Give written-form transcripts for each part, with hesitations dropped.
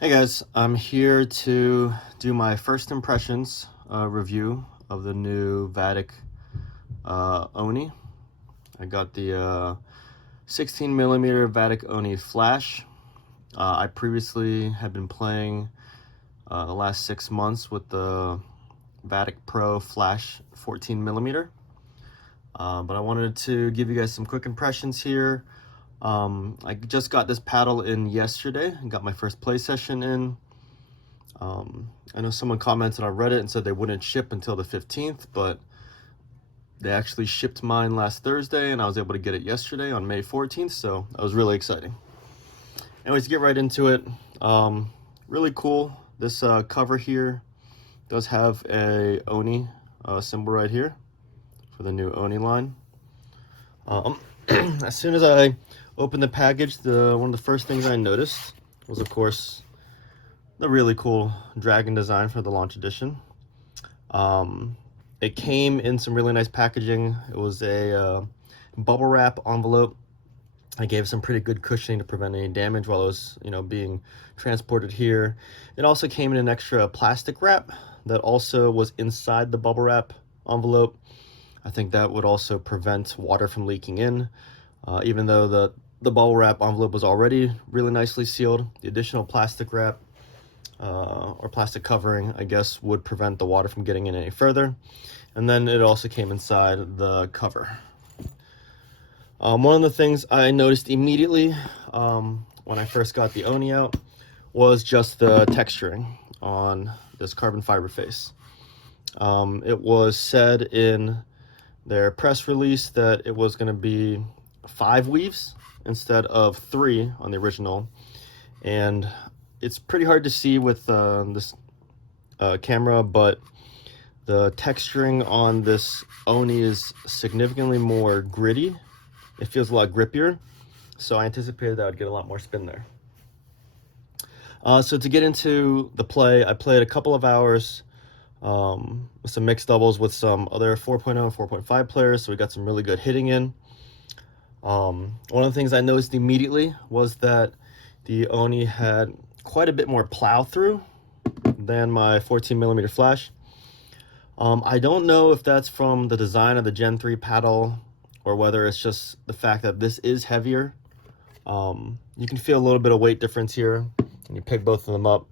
Hey guys, I'm here to do my first impressions review of the new Vatic Oni. I got the 16 millimeter Vatic Oni flash. I previously had been playing the last 6 months with the Vatic Pro Flash 14 millimeter. But I wanted to give you guys some quick impressions here. I just got this paddle in yesterday and got my first play session in. I know someone commented on Reddit and said they wouldn't ship until the 15th, but they actually shipped mine last Thursday and I was able to get it yesterday on May 14th, so that was really exciting. Anyways, to get right into it, really cool. This cover here does have a Oni symbol right here for the new Oni line. As soon as I opened the package, one of the first things I noticed was, of course, the really cool dragon design for the launch edition. It came in some really nice packaging. It was a bubble wrap envelope. I gave some pretty good cushioning to prevent any damage while it was, being transported here. It also came in an extra plastic wrap that also was inside the bubble wrap envelope. I think that would also prevent water from leaking in. Even though the bubble wrap envelope was already really nicely sealed, the additional plastic wrap or plastic covering, I guess, would prevent the water from getting in any further. And then it also came inside the cover. One of the things I noticed immediately when I first got the Oni out was just the texturing on this carbon fiber face. It was said in their press release that it was going to be 5 weaves instead of 3 on the original, and it's pretty hard to see with this camera, but the texturing on this Oni is significantly more gritty. It feels a lot grippier, so I anticipated that I would get a lot more spin there. So to get into the play, I played a couple of hours with some mixed doubles with some other 4.0 and 4.5 players, so we got some really good hitting in. One of the things I noticed immediately was that the Oni had quite a bit more plow through than my 14 millimeter flash. I don't know if that's from the design of the Gen 3 paddle or whether it's just the fact that this is heavier. You can feel a little bit of weight difference here when you pick both of them up.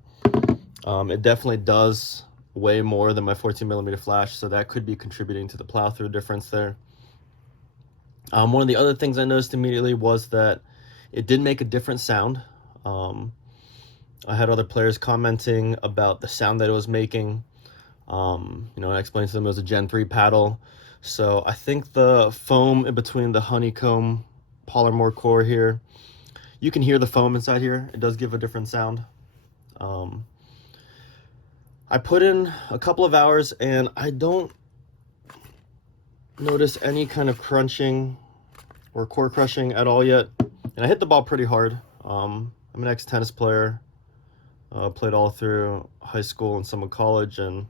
It definitely does weigh more than my 14 millimeter flash, so that could be contributing to the plow through difference there. One of the other things I noticed immediately was that it did make a different sound. I had other players commenting about the sound that it was making. I explained to them it was a Gen 3 paddle. So I think the foam in between the honeycomb polymer core here, you can hear the foam inside here. It does give a different sound. I put in a couple of hours and I don't notice any kind of crunching or core crushing at all yet. And I hit the ball pretty hard. I'm an ex-tennis player. Played all through high school and some of college, and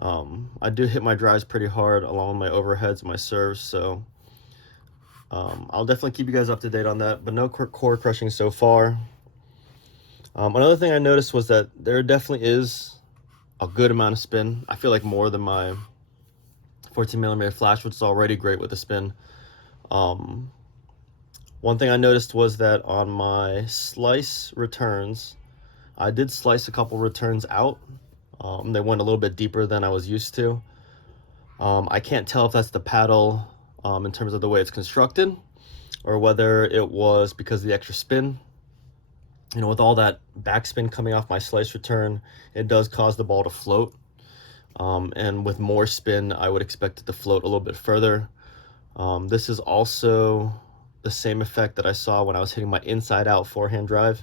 I do hit my drives pretty hard along with my overheads, my serves, so I'll definitely keep you guys up to date on that, but no core crushing so far. Another thing I noticed was that there definitely is a good amount of spin. I feel like more than my 14 millimeter flash, which is already great with the spin. One thing I noticed was that on my slice returns, I did slice a couple returns out. They went a little bit deeper than I was used to. I can't tell if that's the paddle in terms of the way it's constructed, or whether it was because of the extra spin. With all that backspin coming off my slice return, it does cause the ball to float. And with more spin, I would expect it to float a little bit further. This is also the same effect that I saw when I was hitting my inside out forehand drive.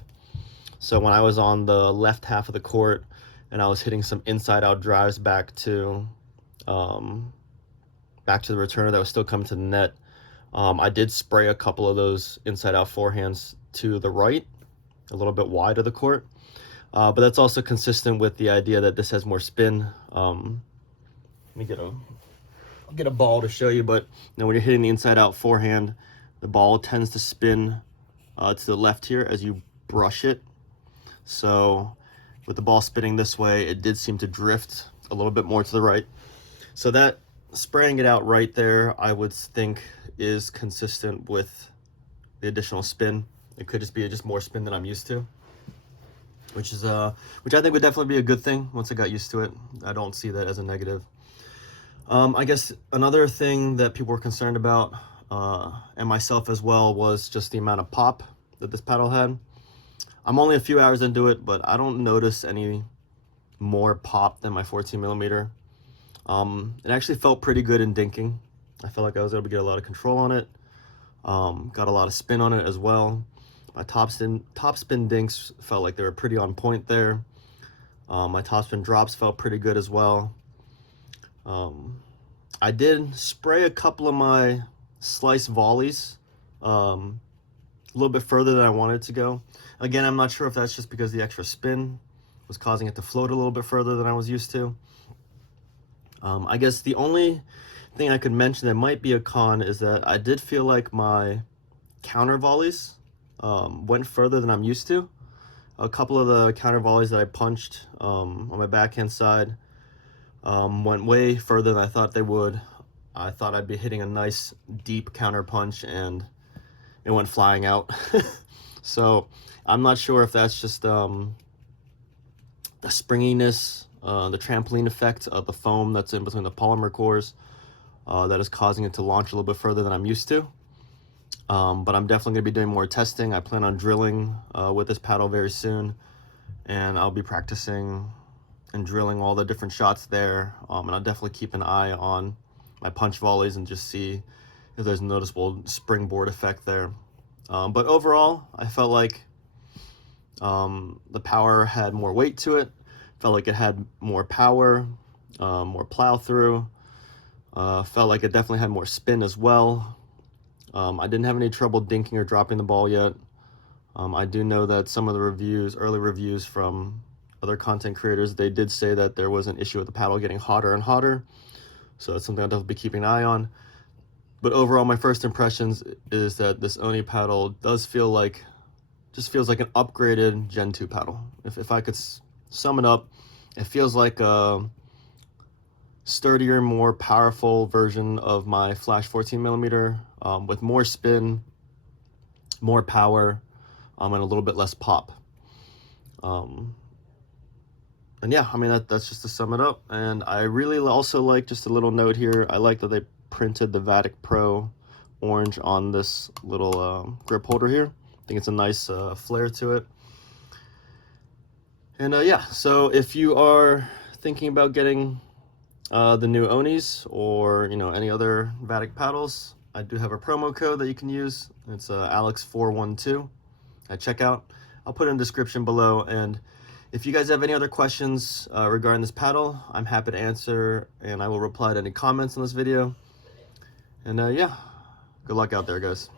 So when I was on the left half of the court and I was hitting some inside out drives back to the returner that was still coming to the net, I did spray a couple of those inside out forehands to the right, a little bit wide of the court. But that's also consistent with the idea that this has more spin. Let me get a ball to show you, but when you're hitting the inside out forehand, the ball tends to spin to the left here as you brush it. So with the ball spinning this way, it did seem to drift a little bit more to the right. So that spraying it out right there, I would think is consistent with the additional spin. It could just be just more spin than I'm used to, which I think would definitely be a good thing once I got used to it. I don't see that as a negative. I guess another thing that people were concerned about, and myself as well, was just the amount of pop that this paddle had. I'm only a few hours into it, but I don't notice any more pop than my 14 millimeter. It actually felt pretty good in dinking. I felt like I was able to get a lot of control on it. Got a lot of spin on it as well. My top spin dinks felt like they were pretty on point there. My top spin drops felt pretty good as well. I did spray a couple of my slice volleys a little bit further than I wanted to go. Again, I'm not sure if that's just because the extra spin was causing it to float a little bit further than I was used to. I guess the only thing I could mention that might be a con is that I did feel like my counter volleys went further than I'm used to. A couple of the counter volleys that I punched on my backhand side went way further than I thought they would. I thought I'd be hitting a nice deep counter punch, and it went flying out. So I'm not sure if that's just the springiness, the trampoline effect of the foam that's in between the polymer cores that is causing it to launch a little bit further than I'm used to. But I'm definitely going to be doing more testing. I plan on drilling with this paddle very soon, and I'll be practicing and drilling all the different shots there. And I'll definitely keep an eye on my punch volleys and just see if there's a noticeable springboard effect there. But overall, I felt like the power had more weight to it. Felt like it had more power, more plow through. Felt like it definitely had more spin as well. I didn't have any trouble dinking or dropping the ball yet. I do know that some of the early reviews from other content creators, they did say that there was an issue with the paddle getting hotter and hotter. So that's something I'll definitely be keeping an eye on. But overall, my first impressions is that this Oni paddle does feel like, just feels like an upgraded Gen 2 paddle. If I could sum it up, it feels like a sturdier, more powerful version of my Flash 14 millimeter with more spin, more power, and a little bit less pop. And yeah, I mean, that's just to sum it up. And I really also like, just a little note here, I like that they printed the Vatic Pro orange on this little grip holder here. I think it's a nice flair to it. And yeah, so if you are thinking about getting the new Onis or any other Vatic paddles, I do have a promo code that you can use. It's Alex412 at checkout. I'll put it in the description below, and if you guys have any other questions regarding this paddle, I'm happy to answer, and I will reply to any comments on this video. And yeah, good luck out there, guys.